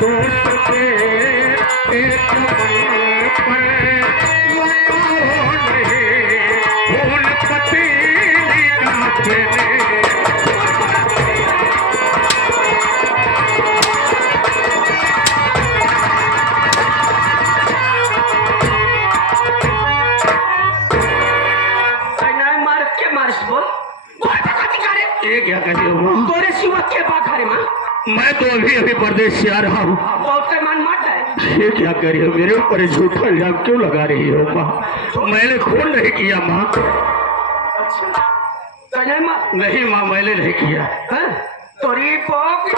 सोचते एक मन पर लगाओ नहीं फूल पतीली का देने। ये क्या कर रही हो? तोरे सिवा के बात है मां? मैं तो अभी परदेश से आ रहा हूँ। बहुत मन मत है। ये क्या कर रही हो? मेरे ऊपर झूठा इल्जाम क्यों लगा रही हो माँ? मैंने खून नहीं किया माँ। नहीं माँ, मैंने नहीं किया। तोरी पोक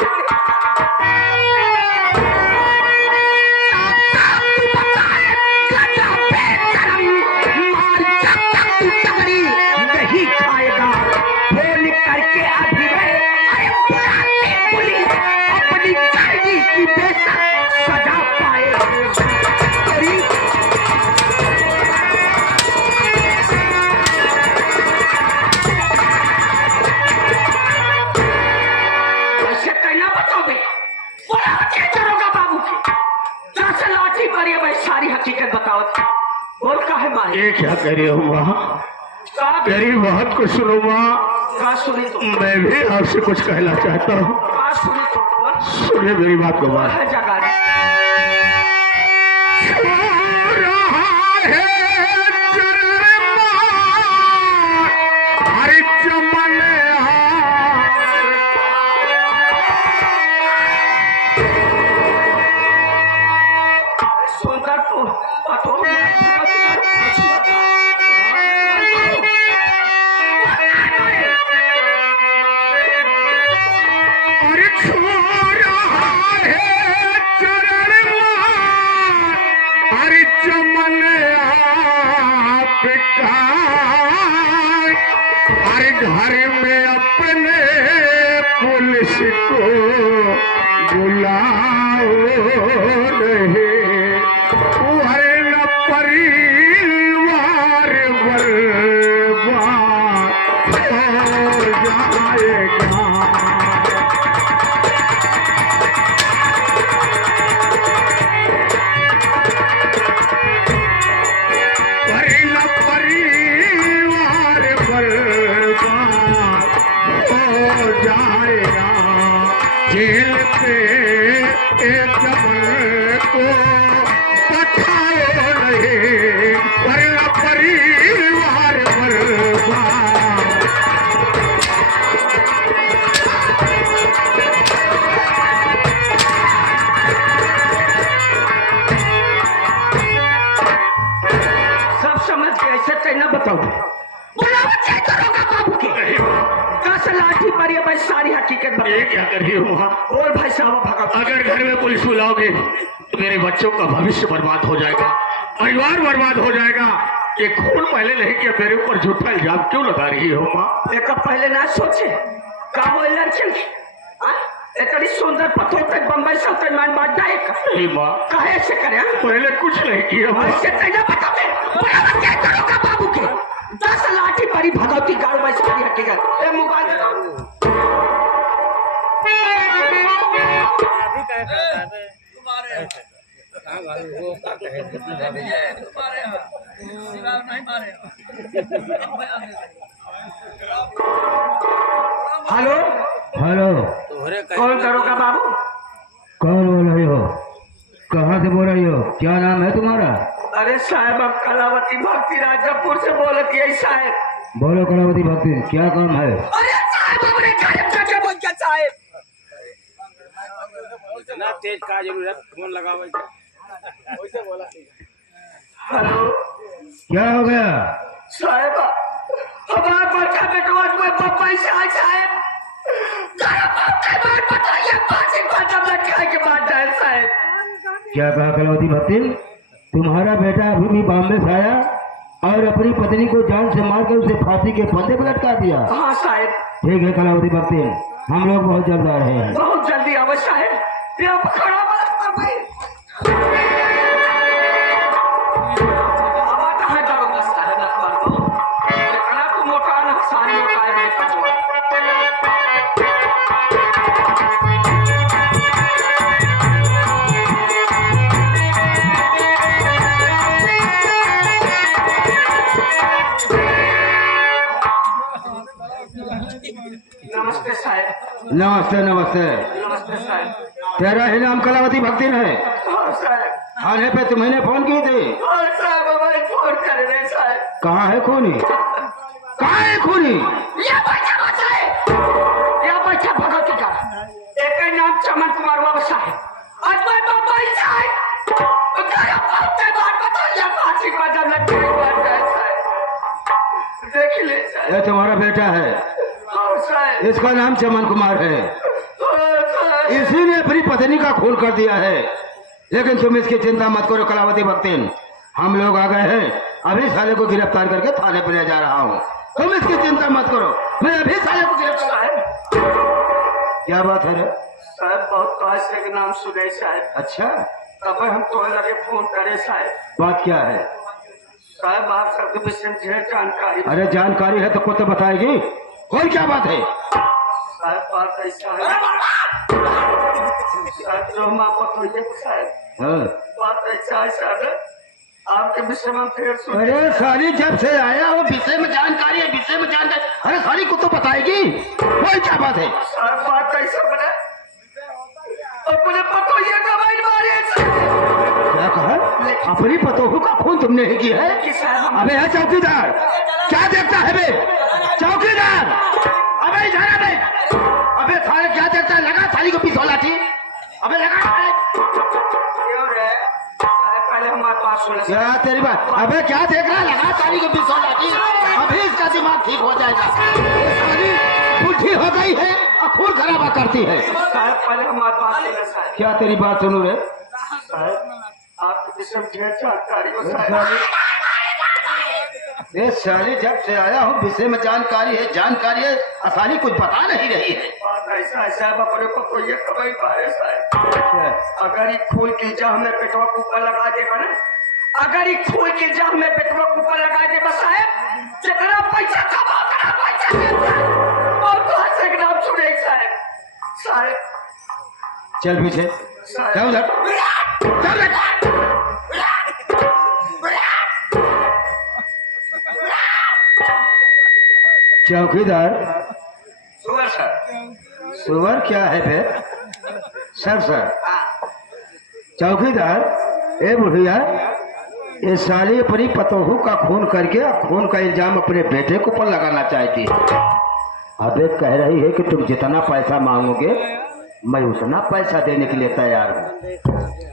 नहीं खाएगा फोन करके अभी पुलिस अपनी चाइनी की बेशक सजा पाए। ऐसे कहना बताओगे बोला क्या करोगा बाबू की जहाँ से लाठी मारी भाई सारी हकीकत बताओ। बोल का है मारे? ये क्या कर रही हो माँ? मेरी बात को सुनो माँ। सुनी तो मैं भी आपसे कुछ कहना चाहता हूँ। सुनी तो सुनिए मेरी बात को माँ। जगह घर में अपने पुलिस को बुलाओ नहीं वरना परिवार बर्बाद हो जाएगा। जेल पे एक जमन को पठाओ नहीं वरना परिवार बर्बाद। सब समझ के ऐसे कहना बताओ। बोला क्या करोगा बाबू के? लाठी मारी भाई सारी हकीकत बताओ। ये क्या कर रही हो वहाँ? और भाई साहब भगा। अगर घर में पुलिस बुलाओगे तो मेरे बच्चों का भविष्य बर्बाद हो जाएगा, परिवार बर्बाद हो जाएगा। ये खून पहले नहीं किया, मेरे ऊपर झूठा इल्जाम क्यों लगा रही हो माँ? एक पहले ना सोचे का वो लड़की इतनी सुंदर पत्थर पे बम्बई से मान बांट जाएगा। नहीं माँ, काहे से करे? पहले कुछ नहीं किया। ऐसे कहना बताओ। बोला क्या करोगा बाबू के? 10 लाठी मारी भगवती गाल में सारी हकीकत। ए मोबाइल दे हेलो हेलो, कौन दरोगा बाबू? कौन बोल रही हो? कहाँ से बोल रही हो? क्या नाम है तुम्हारा? अरे साहब, हम कलावती भक्ति राजपुर से बोल रही है साहब। बोलो कलावती भक्ति, क्या काम है? अरे साहब, हमने क्या बोल क्या साहब? ना तेज का जरूरत फोन लगाओ वैसे बोला। हेलो, क्या हो गया? साहब, हमारा बच्चा बेटवा कोई बम्बई से आया साहब। क्या कहा कलावती भक्ति? तुम्हारा बेटा अभी भी बॉम्बे से आया और अपनी पत्नी को जान से मारकर उसे फांसी के फंदे पर लटका दिया। हाँ साहब। ठीक है कलावती भक्ति, हम लोग बहुत जल्द आ रहे हैं। बहुत जल्दी अवश्य है। खड़ा मत कर भाई। नमस्ते नमस्ते। नमस्ते साहब। तेरा ही नाम कलावती भक्तिन है? हाँ साहब। थाने पे तुम्हें फोन की थी? हाँ साहब, हमारे फोन कर रहे साहब। कहाँ है खूनी? कहाँ है खूनी? ये बच्चा बच्चा है, ये बच्चा भगत का एक का नाम चमन कुमार हुआ साहब। आज मैं तो पैसा है तो तेरा बाप के बात बताओ, ये फांसी का जब लगती है बात है साहब। देख ले साहब। ये तुम्हारा बेटा है? हाँ साहब। इसका नाम चमन कुमार है। हाँ साहब। इसी ने अपनी पत्नी का खून कर दिया है। लेकिन तुम इसकी चिंता मत करो कलावती भक्तिन, हम लोग आ गए हैं। अभी साले को गिरफ्तार करके थाने पर ले जा रहा हूँ। तुम इसकी चिंता मत करो, मैं अभी साले को गिरफ्तार। क्या बात है रे? साहब बहुत खास एक नाम सुने साहब। अच्छा, तब हम तो लगे फोन करे साहब। बात क्या है? साहब आप सबके विषय में ढेर जानकारी। अरे जानकारी है तो को तो बताएगी। और क्या बात है? साहब बात ऐसा है साहब, जो हम आपको तो ये साहब हाँ। बात ऐसा है साहब, आपके विषय में फिर सुन। अरे साली जब से आया हो विषय में जानकारी है, विषय में जानकारी। अरे साली को तो बताएगी। और क्या बात है? साहब बात ऐसा बना अपने पतो ये दवाई मारे क्या कहा? अपनी पतोहू का खून तुमने ही किया है? कि साहब अबे है चौकीदार, क्या देखता है बे? चौकीदार, अबे इधर आ बे। अबे साले क्या देखता है? लगा साली को पिस्तौल थी। अबे लगा। क्यों रे साहब, पहले हमारी बात सुन। क्या तेरी बात? अबे क्या देख रहा है? लगा साली को पिस्तौल थी। अभी इसका दिमाग ठीक हो जाएगा। साली बुद्धि हो गई है और खून खराबा करती है। साहब पहले हमारी बात सुन साहब। क्या तेरी बात सुनू रे? साहब आपके विषय में ढेर जानकारी हो साहब। ये साली जब से आया हूँ विषय में जानकारी है आसानी कुछ बता नहीं रही है। बात ऐसा है साहब, अपने को तो ये दवाई मारे साहब। अगर ये खोल के जा हमें पेटवा के ऊपर लगा देगा ना, अगर ये खोल के जा हमें पेटवा के ऊपर लगा देगा साहब, जितना पैसा कमा उतना पैसा देता और तो हंसे के नाम सुने साहब। साहब चल पीछे, जाओ उधर, चल उधर। चौकीदार सुबह सर। सुअर क्या है बे? सर चौकीदार, ए बुढ़िया, ये साली अपनी पतोहू का खून करके खून का इल्जाम अपने बेटे के ऊपर लगाना चाहती है। अबे कह रही है कि तुम जितना पैसा मांगोगे मैं उतना पैसा देने के लिए तैयार हूँ।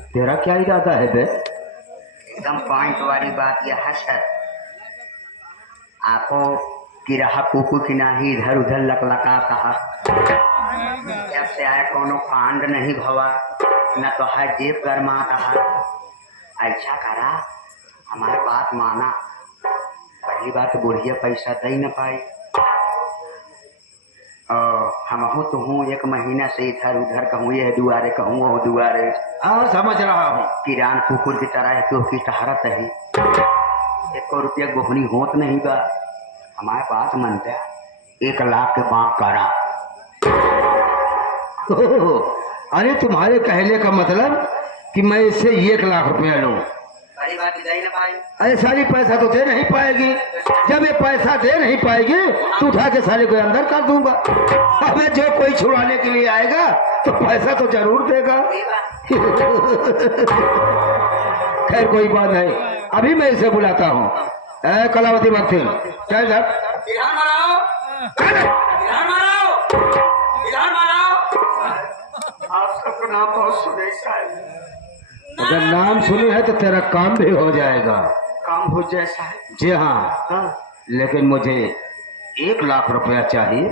तेरा क्या इरादा है बे? एकदम पॉइंट वाली बात यह है सर, आपको किराहा कुकु की नाही इधर उधर लकलका कहा। जब से आया कोनो कांड नहीं भवा, न तो है जेब गरमा कहा। ऐसा करा, हमारे बात माना। पहली बात बुढ़िया पैसा दे न पाई, हम हूँ तो हूँ एक महीना से इधर उधर कहूँ, ये दुआरे कहूँ वो दुआरे। हाँ समझ रहा हूँ। किरान कुकुर की तरह है तो की टहरत है। 1 रुपया गोहनी होत नहीं बा। हमारे पास मनता 1 लाख के बाँक करा। अरे तुम्हारे कहने का मतलब कि मैं इससे 1 लाख रुपया लूं? सारी बात दे न पाई। अरे सारी पैसा तो दे नहीं पाएगी। जब ये पैसा दे नहीं पाएगी तो उठा के सारे को अंदर कर दूंगा। अबे जो कोई छुड़ाने के लिए आएगा तो पैसा तो जरूर देगा। खैर कोई बात नहीं, अभी मैं इसे बुलाता हूँ। कलावती भक्ति, चल जा। इधर मारो, इधर मारो, इधर मारो। आप सबका नाम बहुत सुने साहब। अगर नाम सुनी है तो तेरा काम भी हो जाएगा। काम हो जाए साहब? जी हाँ, लेकिन मुझे 1 लाख रुपया चाहिए।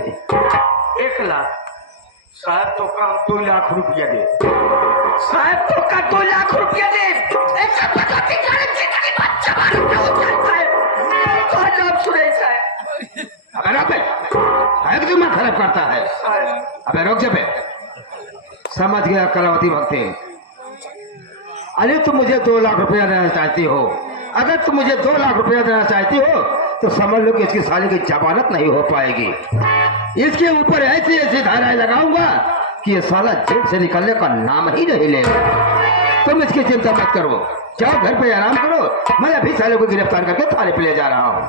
1 लाख साहब तो का 2 लाख रुपया दे। साहब तो का 2 लाख रुपया दे। ऐसा पता नहीं जितनी बच्चा मारता हो जाता है तो नाम सुने साहब। अबे रुक बे, है कि दिमाग खराब करता है? अबे रुक जा बे। समझ गया कलावती भक्ति। अरे तुम मुझे 2 लाख रुपया देना चाहती हो। अगर तुम मुझे 2 लाख रुपया देना चाहती हो तो समझ लो कि इसकी साली की जमानत नहीं हो पाएगी। इसके ऊपर ऐसी ऐसी धाराएं लगाऊंगा कि ये साला जेल से निकलने का नाम ही नहीं लेगा। तुम इसकी चिंता मत करो, जाओ घर पे आराम करो। मैं अभी साले को गिरफ्तार करके थाने पे ले जा रहा हूँ।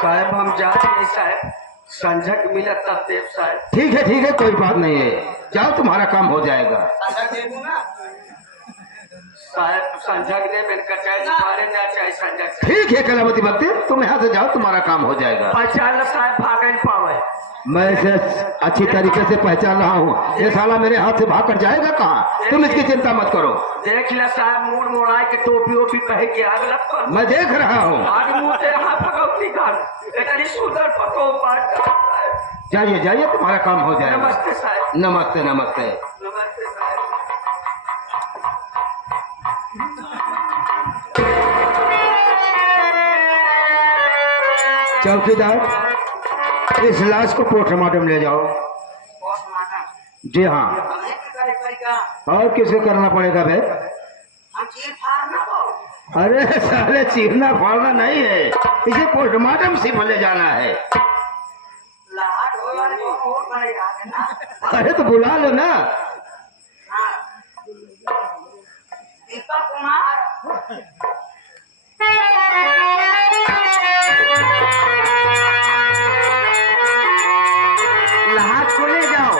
साहब हम जाते हैं साहब, संजक मिला तब देव साहब। ठीक है कोई बात नहीं है, जाओ तुम्हारा काम हो जाएगा। साहब संजक दे इनका चाहे तुम्हारे चाहे संजक से। ठीक है कलावती भक्ति, तुम यहाँ से जाओ, तुम्हारा काम हो जाएगा। पहचान साहब भाग नहीं पावे। मैं इसे अच्छी तरीके से पहचान रहा हूँ, ये साला मेरे हाथ से भाग कर जाएगा कहाँ, तुम इसकी चिंता मत करो। देख लिया साहब मुड़ मुड़ा के टोपी ओपी पहन के आग लग पर मैं देख रहा हूँ। आग मुँह से हाथ भगवती कर इतनी सुंदर पतो पाठ जाइए तुम्हारा काम हो जाएगा। नमस्ते साहब। नमस्ते। नमस्ते साहब। चौकीदार, इस लाश को पोस्टमार्टम ले जाओ। जी हाँ, और किसे करना पड़ेगा भाई? अरे साले चीरना फाड़ना नहीं है, इसे पोस्टमार्टम सिर्फ ले जाना है। अरे तो बुला लो ना। दीपक कुमार लाहौर को ले जाओ।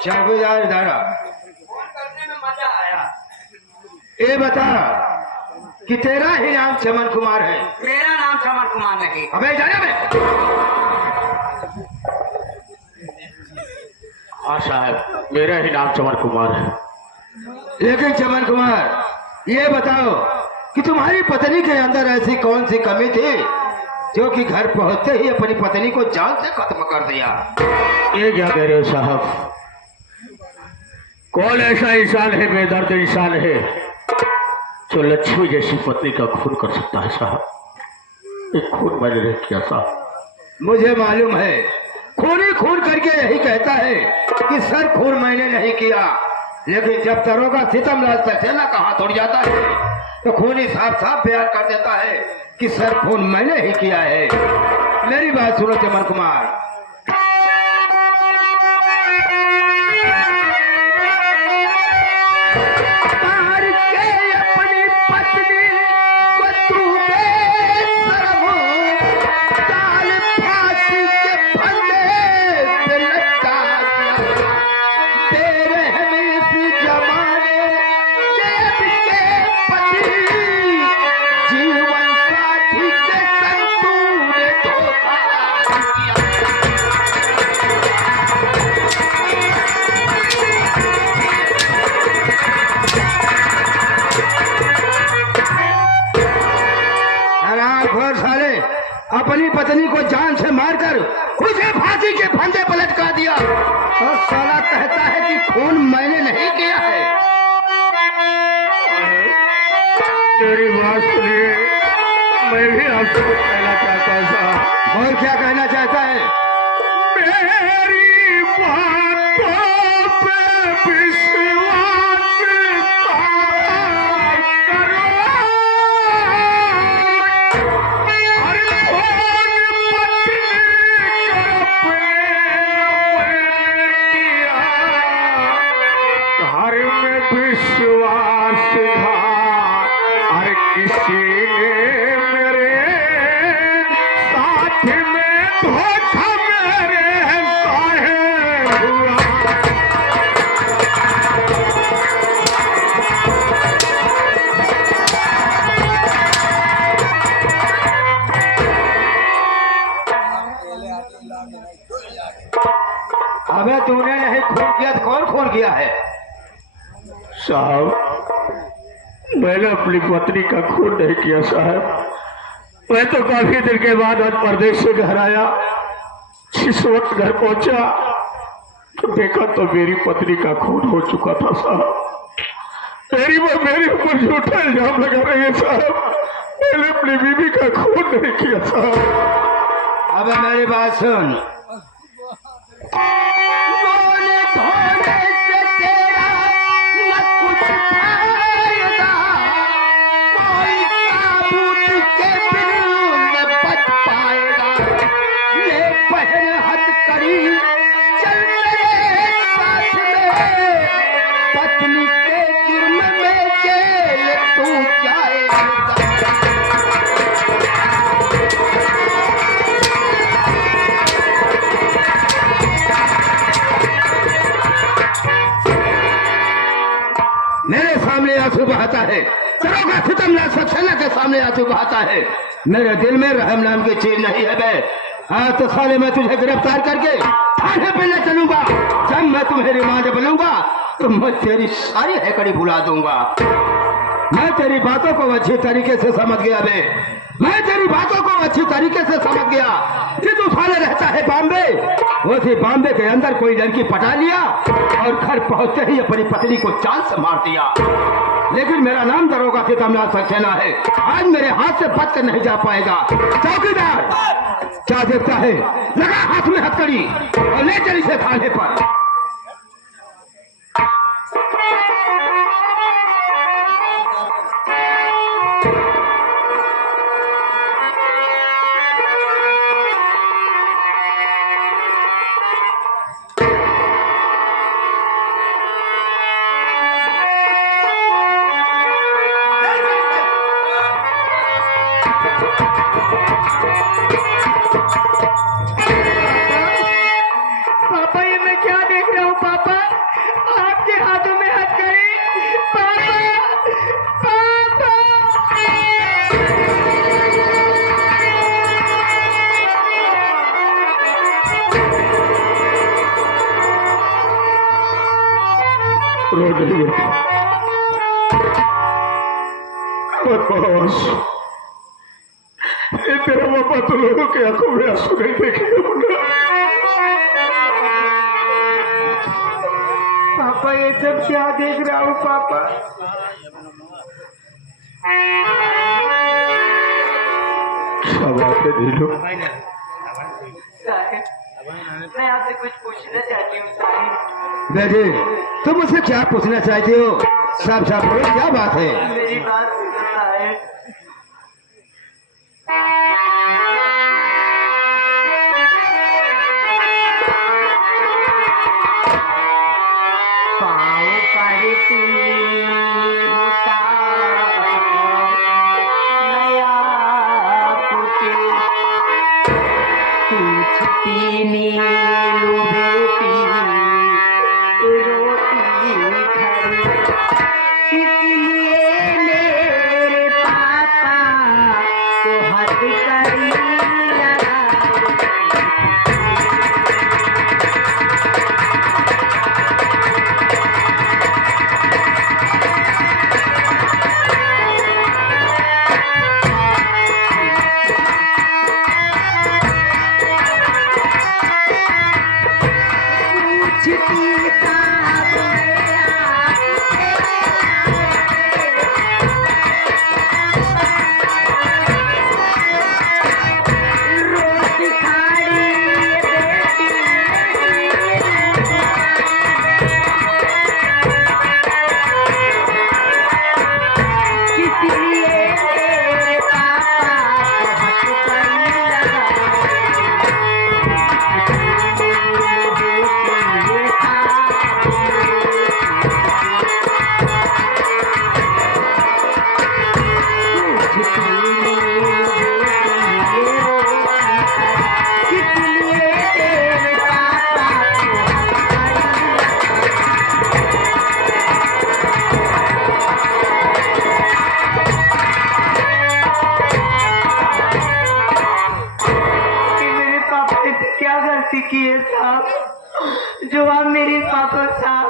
चौकीदार दारा, मजा आया। ये बता कि तेरा ही नाम चमन कुमार है? मेरा नाम चमन कुमार नहीं। अबे जाने में। हाँ साहब, मेरा ही नाम चमन कुमार है। लेकिन चमन कुमार, ये बताओ कि तुम्हारी पत्नी के अंदर ऐसी कौन सी कमी थी जो कि घर पहुंचते ही अपनी पत्नी को जान से खत्म कर दिया? ये क्या कह रहे हो साहब? कौन ऐसा इंसान है, बेदर्द इंसान है जो लक्ष्मी जैसी पत्नी का खून कर सकता है साहब? एक खून मैंने नहीं किया साहब। मुझे मालूम है, खूनी खून करके यही कहता है कि सर खून मैंने नहीं किया, लेकिन जब दरोगा सितमराज सक्सेना का हाथ उड़ जाता है तो खूनी साफ साफ बयान कर देता है कि सर खून मैंने ही किया है। मेरी बात सुनो चमन कुमार, अपनी पत्नी को जान से मारकर उसे फांसी के फंदे पर लटका दिया और साला कहता है कि खून मैंने नहीं किया है। मेरी बात सुनिए, मैं भी आपसे कुछ कहना चाहता हूँ साहब। और क्या कहना चाहता है? मेरी बातों पे विश्वास करो, विश्वास हर किसी ने मेरे साथ में धोखा मेरे साहे हुआ। अबे तूने नहीं खून किया तो कौन खून किया है? साहब, मैंने अपनी पत्नी का खून नहीं किया साहब। मैं तो काफी दिन के बाद आज प्रदेश से घर आया। जिस वक्त घर पहुंचा तो देखा तो मेरी पत्नी का खून हो चुका था साहब। मेरे ऊपर झूठा इल्जाम लगा रही है साहब। मैंने अपनी बीवी का खून नहीं किया साहब। अब मेरी बात सुन, बहाता है, दरोगा सितमनाथ सक्सेना के सामने आंसू बहाता है। मेरे दिल में रहम नाम की चीज नहीं है बे। हाँ तो साले मैं तुझे गिरफ्तार करके थाने पे ले चलूंगा। जब मैं तुम्हें रिमांड बनूंगा तो मैं तेरी सारी हैकड़ी भुला दूंगा। मैं तेरी बातों को अच्छी तरीके से समझ गया बे। मैं तेरी बातों को अच्छी तरीके से समझ गया कि तू साले रहता है बॉम्बे। उसी बॉम्बे के अंदर कोई लड़की पटा लिया और घर पहुंचते ही अपनी पत्नी को चांद से मार दिया। लेकिन मेरा नाम दरोगा सितमनाथ सक्सेना है। आज मेरे हाथ से बच कर नहीं जा पाएगा। चौकीदार क्या देखता है, लगा हाथ में हथकड़ी और ले चल इसे थाने पर। पापा ये मैं क्या देख रहा हूँ पापा? आपके हाथों में हथकड़ी। पापा पापा रो रही है बदमाश। ये तेरा पापा तो लोगों के आंखों में आंसू नहीं देखेगा। पापा ये सब क्या देख रहा हूँ पापा? सब आपके दिलों साहिब मैं आपसे कुछ पूछना चाहती हूँ साहिब। बेटे तुम मुझसे क्या पूछना चाहते हो? साफ साफ बोलो, क्या बात है? मेरी बात सुनो साहिब। पाँव पड़ती होता नया पुते पूछती नीलू बेटी रोटी खरी इसलिए मेरे पापा को हथकड़ी लगा। किए साहब, जो आप मेरे पापा साहब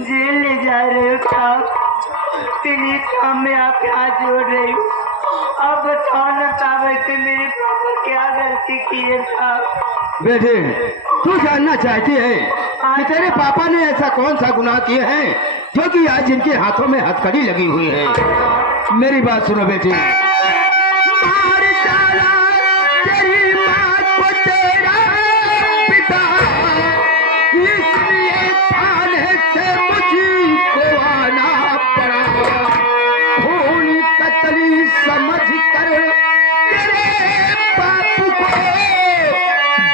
जेल ले जा रहे हो साहब, प्लीज साहब मैं आपके हाथ जोड़ रही हूँ, आप बताओ ना साहब ऐसे मेरे पापा क्या गलती किए साहब। बेटे तू जानना चाहती है कि तेरे पापा ने ऐसा कौन सा गुनाह किए हैं जो कि आज जिनके हाथों में हथकड़ी लगी हुई है? मेरी बात सुनो बेटी। मार डाला तेरी माँ को तेरा पिता, इसलिए थाने से मुझको आना पड़ा। खून कतली समझ कर तेरे बापू को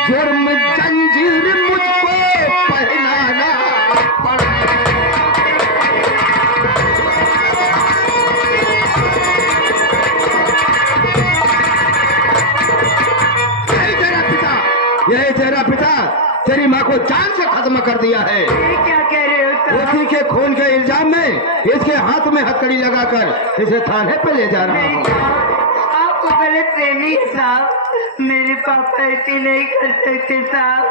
जुर्म जंजीर मुझको पहनाना पड़ा। यही तेरा पिता तेरी माँ को जान से खत्म कर दिया है। ये क्या कह रहे हो साहब? उसी के खून के इल्जाम में इसके हाथ में हथकड़ी लगाकर इसे थाने पे ले जा रहा हूँ। आपको गलत फहमी है साहब, मेरे पापा ऐसे नहीं कर सकते साहब।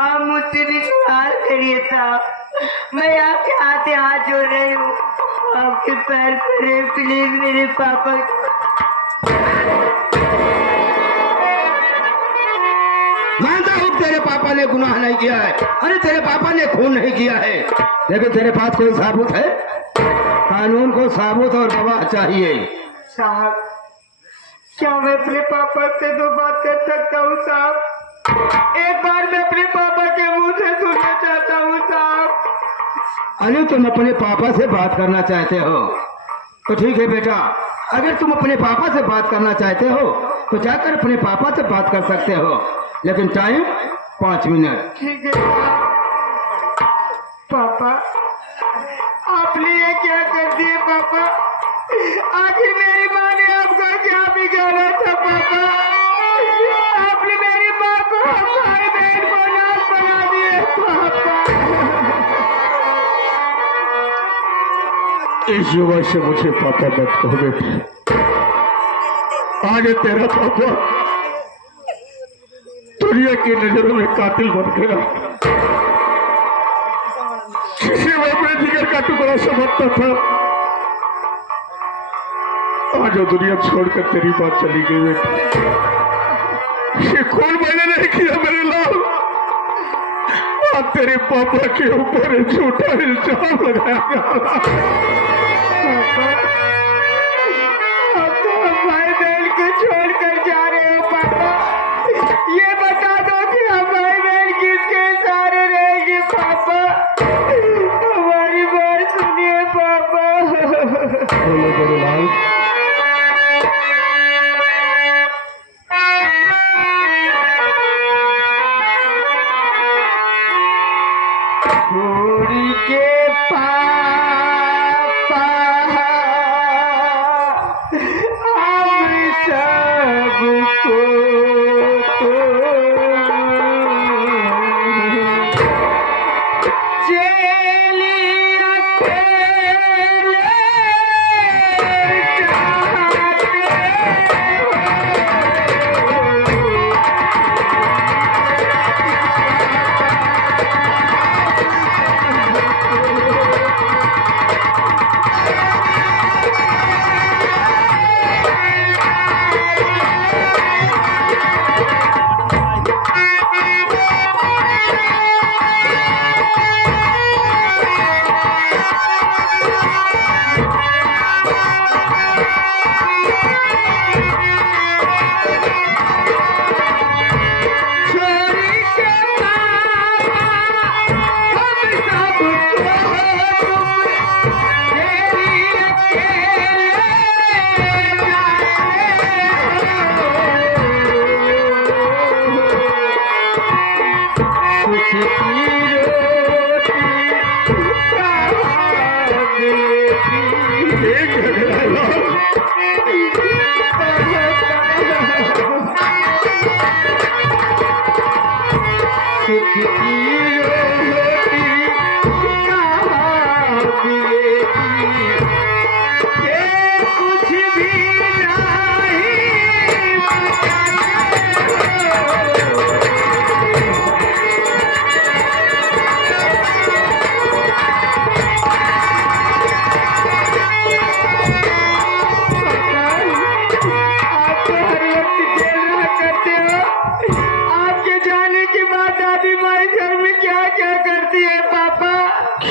आप मुझसे भी सवाल करिए साहब, मैं आपके हाथ जोड़ रही हूँ, आपके पैर पड़े, प्लीज मेरे पापा। मानता हूँ तेरे पापा ने गुनाह नहीं किया है, अरे तेरे पापा ने खून नहीं किया है, लेकिन तेरे पास कोई साबुत है? कानून को साबुत और गवाह चाहिए। साहब क्या मैं अपने पापा से दो बात कर सकता हूँ साहब? एक बार मैं अपने पापा के मुंह से सुनना चाहता हूँ साहब। अरे तुम अपने पापा से बात करना चाहते हो तो ठीक है बेटा, अगर तुम अपने पापा से बात करना चाहते हो तो जाकर अपने पापा से बात कर सकते हो, लेकिन टाइम 5 मिनट। ठीक है पापा, आपने ये क्या कर दिए पापा? आखिर मेरी माँ ने आपका क्या बिगाड़ा था पापा? आपने मेरी माँ को हमारे बहन को नाक बना दिए पापा। इस युवा से मुझे पापा मत कहो बेटे, आज तेरा पापा दुनिया की नजरों में कातिल बन गया। किसी वो अपने जिगर का टुकड़ा समझता था, आज वो दुनिया छोड़कर तेरी बात चली गई बेटी। ये खून मैंने नहीं किया मेरे लाल, आज तेरे पापा के ऊपर झूठा इल्जाम लगाया। आप तो हमारे बहन को छोड़कर जा रहे हो पापा, ये बता दो कि हमारी बहन किसके सहारे रहेगी पापा? हमारी बात सुनिए पापा। बोलो बड़े लाल, छोड़ी के पापा हम सबको जेली अकेले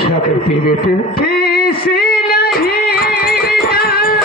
क्या करती है बेटे? किसी नहीं सरकार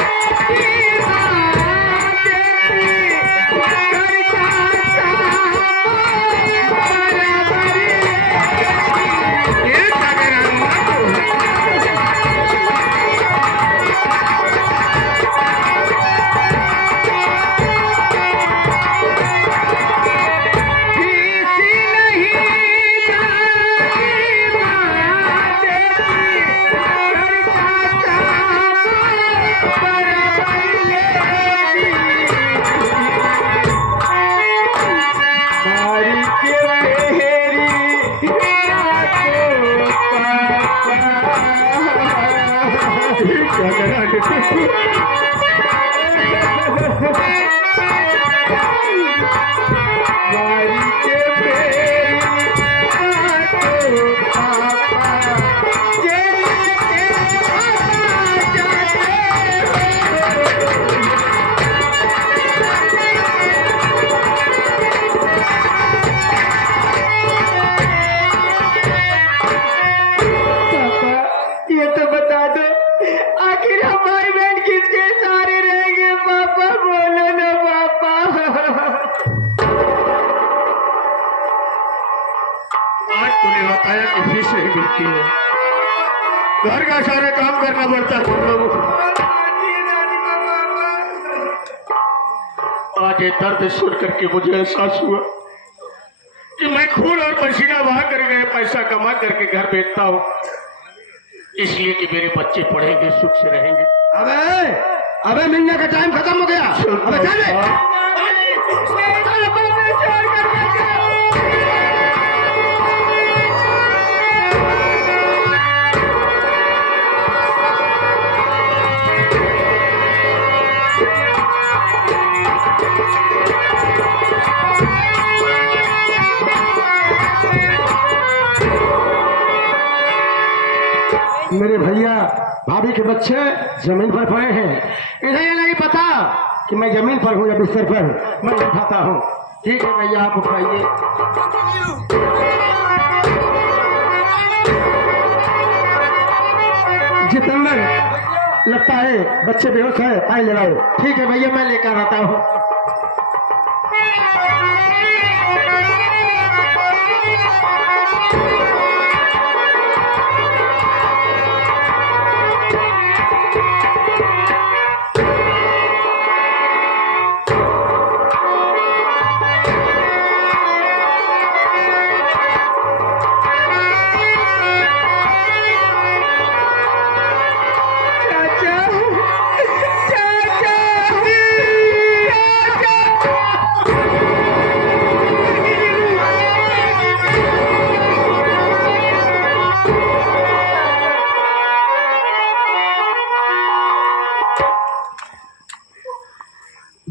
होती है, घर का सारा काम करना पड़ता है तुम लोगों को। आज ये दर्द सुन करके मुझे एहसास हुआ कि मैं खून और पसीना बहा करके पैसा कमा करके घर बेचता हूँ, इसलिए कि मेरे बच्चे पढ़ेंगे, सुख से रहेंगे। अबे मिलने का टाइम खत्म हो गया। अबे चले। मेरे भैया भाभी के बच्चे जमीन पर पड़े हैं, इन्हें ये नहीं पता कि मैं जमीन पर हूँ या बिस्तर पर, मैं उठाता हूँ। ठीक है भैया, आप उठाइए। जितेंद्र, लगता है बच्चे बेहोश है, पानी ले लाओ। ठीक है भैया, मैं लेकर आता हूँ।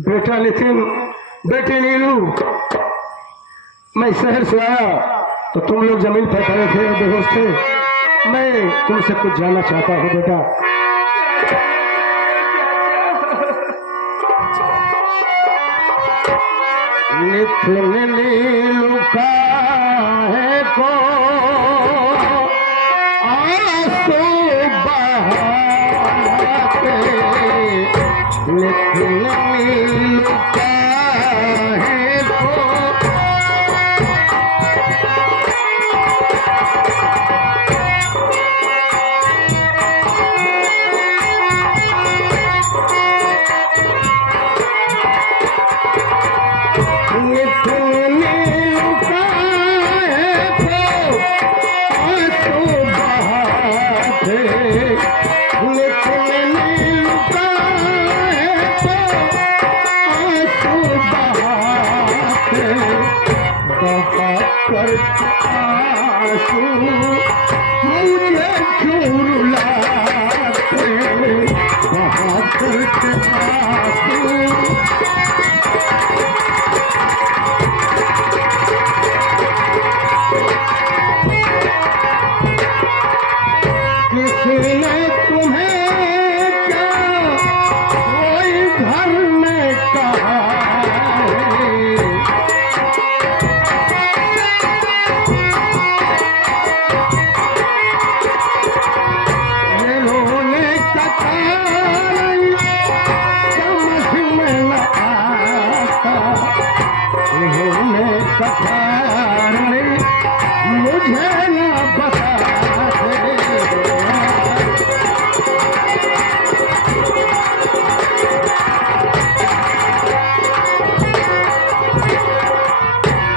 बेटा नितिन, बेटी नीलू, मैं शहर से आया तो तुम लोग जमीन पर खड़े थे, बेहोश थे। मैं तुमसे कुछ जानना चाहता हूँ बेटा। नितिन नीलू का है को आंसू बहाते, नितिन नीलू का है को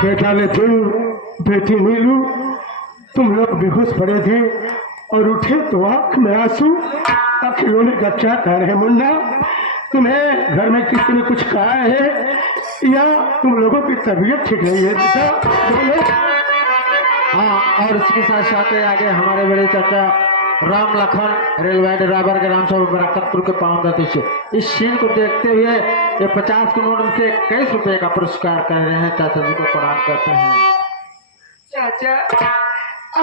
बेटा नितिन, बेटी नीलू, तुम लोग बेहोश पड़े थे और उठे तो आंख में आंसू। अब खिलौने का क्या कह रहे मुन्ना? तुम्हें घर में किसी ने कुछ कहा है या तुम लोगों की तबीयत ठीक नहीं है बेटा? बोलो। हाँ, और इसके साथ साथ आगे हमारे बड़े चाचा राम लखन रेलवे ड्राइवर के नाम से बरकतपुर के पावन गति से इस सीन को देखते हुए ये 50 के नोट से 21 रुपए का पुरस्कार कर रहे हैं। चाचा जी को प्रणाम करते हैं। चाचा,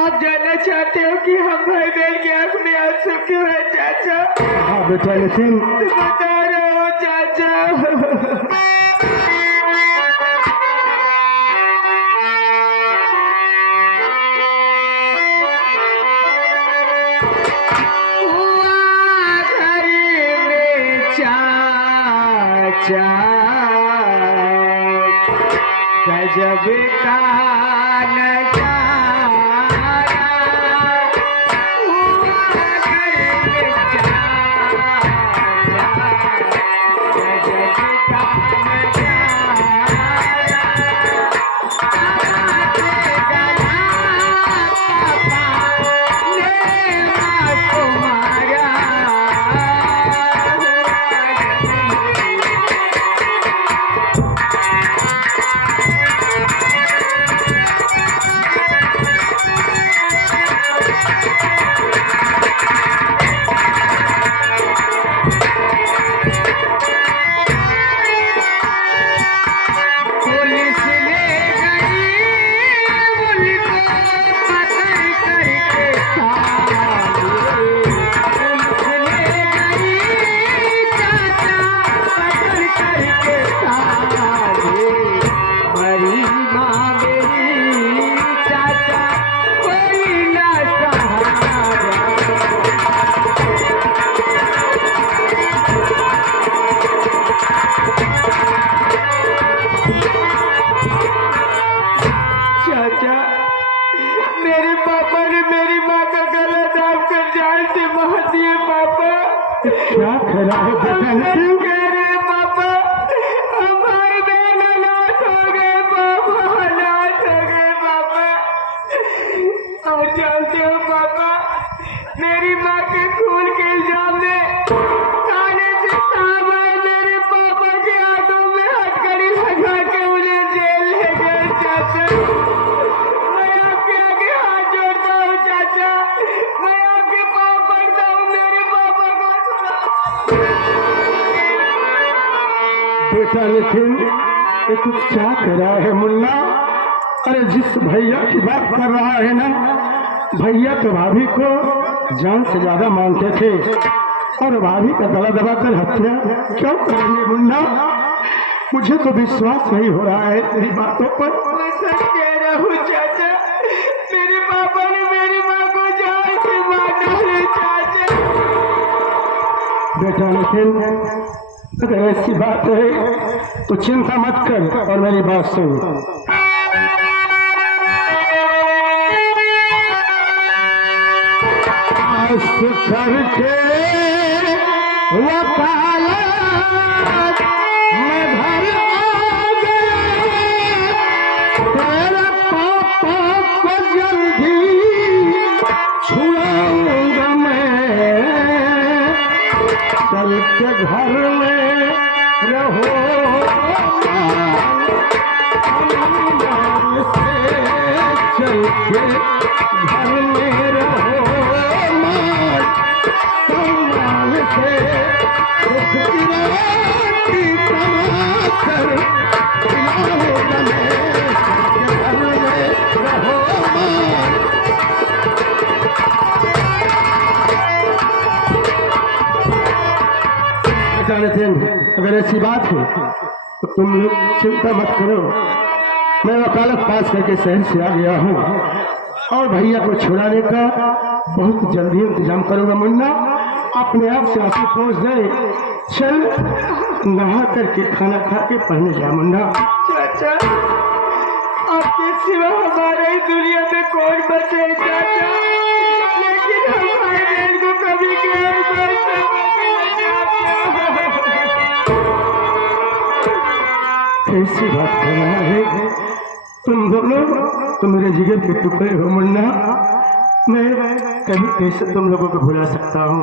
आप जानना चाहते हो कि हम भाई बहन की आंख में आंसू क्यों है चाचा? हाँ बेटा नितिन, बता रहा हूँ चाचा। गजब का नजारा से मार दिए पापा। क्या कह रहा है बेटा नितिन? कह रहे पापा हमारे बहन अनाथ हो गए पापा, अनाथ हो गए पापा। और जानते हो पापा, मेरी माँ के खून के इल्जाम में थाने से साहब आए, मेरे पापा के हाथों में हथकड़ी लगा के उन्हें जेल ले गए। चाचा मैं आपके आगे हाथ जोड़ता हूँ चाचा, मैं आपके पाँव पड़ता हूँ, मेरे पापा को। बेटा नितिन, ये तू क्या कर रहा है मुन्ना? अरे जिस भैया की बात कर रहा है ना, भैया तो भाभी को जान से ज्यादा मानते थे और भाभी का गला दबाकर हत्या क्यों कर रही है मुन्ना? मुझे तो विश्वास नहीं हो रहा है तेरी बातों पर। मैं सच कह रहा हूँ चाचा, मेरे पापा ने मेरी माँ को जान से मार डाला चाचा। बेटा नितिन, अगर ऐसी बात है तो चिंता मत कर और मेरी बात सुन। करके वकालत में घर आ गया, तेरे पापा को जल्दी छुड़ाऊंगा मैं। चल के घर में रहो चल के घर में रहो अगर ऐसी बात है तो तुम चिंता मत करो, मैं वकालत पास करके शहर से आ गया हूँ और भैया को छुड़ाने का बहुत जल्दी इंतजाम करूंगा मुन्ना। अपने आप से आंसू पहुँच गए। चल नहा करके खाना खा के पढ़ने जा मुन्ना। चाचा आपके सिवा हमारे ही दुनिया में कौन बचे चाचा, लेकिन हमारे बहन को कभी कैसी बात कर रहा है तुम दोनों? तो मेरे जिगर के टुकड़े हो मुन्ना, मैं कभी कैसे तुम लोगों को भुला सकता हूँ?